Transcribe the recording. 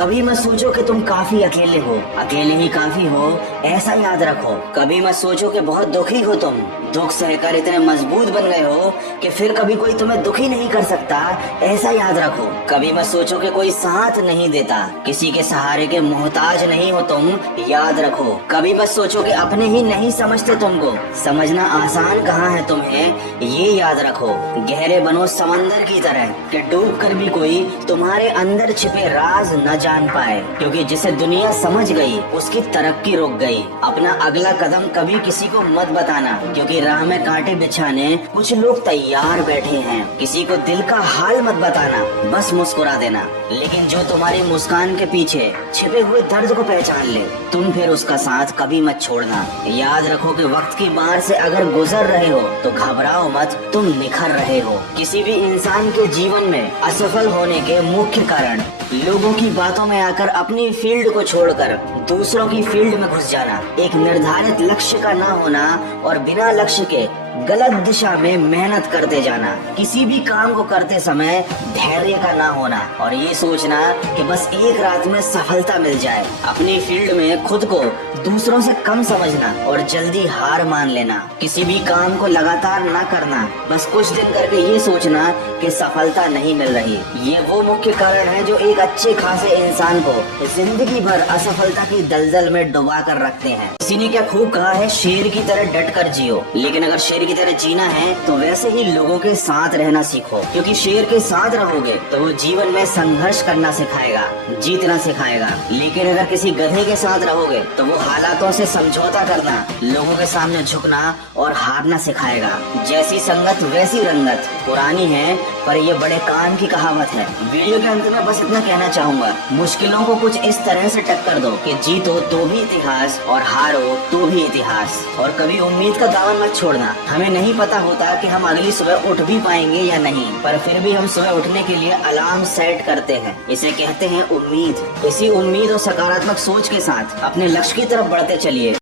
कभी मत सोचो कि तुम काफी अकेले हो, अकेले ही काफी हो ऐसा याद रखो। कभी मत सोचो कि बहुत दुखी हो तुम, दुख सहकर इतने मजबूत बन गए हो कि फिर कभी कोई तुम्हें दुखी नहीं कर सकता, ऐसा याद रखो। कभी मत सोचो कि कोई साथ नहीं देता, किसी के सहारे के मोहताज नहीं हो तुम, याद रखो। कभी मत सोचो कि अपने ही नहीं समझते तुमको, समझना आसान कहाँ है तुम्हें, ये याद रखो। गहरे बनो समंदर की तरह कि डूब कर भी कोई तुम्हारे अंदर छिपे राज न जान पाए, क्योंकि जिसे दुनिया समझ गई उसकी तरक्की रुक गई। अपना अगला कदम कभी किसी को मत बताना, क्योंकि राह में कांटे बिछाने कुछ लोग तैयार बैठे हैं। किसी को दिल का हाल मत बताना, बस मुस्कुरा देना, लेकिन जो तुम्हारी मुस्कान के पीछे छिपे हुए दर्द को पहचान ले, तुम फिर उसका साथ कभी मत छोड़ना। याद रखो कि वक्त की मार से अगर गुजर रहे हो तो घबराओ मत, तुम निखर रहे हो। किसी भी इंसान के जीवन में असफल होने के मुख्य कारण लोगों की बातों में आकर अपनी फील्ड को छोड़कर दूसरों की फील्ड में घुस जाना, एक निर्धारित लक्ष्य का ना होना और बिना लक्ष्य के गलत दिशा में मेहनत करते जाना, किसी भी काम को करते समय धैर्य का ना होना और ये सोचना कि बस एक रात में सफलता मिल जाए, अपनी फील्ड में खुद को दूसरों से कम समझना और जल्दी हार मान लेना, किसी भी काम को लगातार ना करना, बस कुछ दिन करके ये सोचना कि सफलता नहीं मिल रही। ये वो मुख्य कारण है जो एक अच्छे खासे इंसान को जिंदगी भर असफलता की दलदल में डुबा कर रखते हैं। किसी ने क्या खूब कहा है, शेर की तरह डट कर जियो, लेकिन अगर शेर की तरह जीना है तो वैसे ही लोगों के साथ रहना सीखो, क्योंकि शेर के साथ रहोगे तो वो जीवन में संघर्ष करना सिखाएगा, जीतना सिखाएगा। लेकिन अगर किसी गधे के साथ रहोगे तो वो हालातों से समझौता करना, लोगों के सामने झुकना और हारना सिखाएगा। जैसी संगत वैसी रंगत पुरानी है, पर ये बड़े काम की कहावत है। वीडियो के अंत में बस इतना कहना चाहूंगा, मुश्किलों को कुछ इस तरह से टक्कर दो कि जीतो तो भी इतिहास और हारो तो भी इतिहास। और कभी उम्मीद का दामन मत छोड़ना। हमें नहीं पता होता कि हम अगली सुबह उठ भी पाएंगे या नहीं, पर फिर भी हम सुबह उठने के लिए अलार्म सेट करते हैं, इसे कहते हैं उम्मीद। इसी उम्मीद और सकारात्मक सोच के साथ अपने लक्ष्य की तरफ बढ़ते चलिए।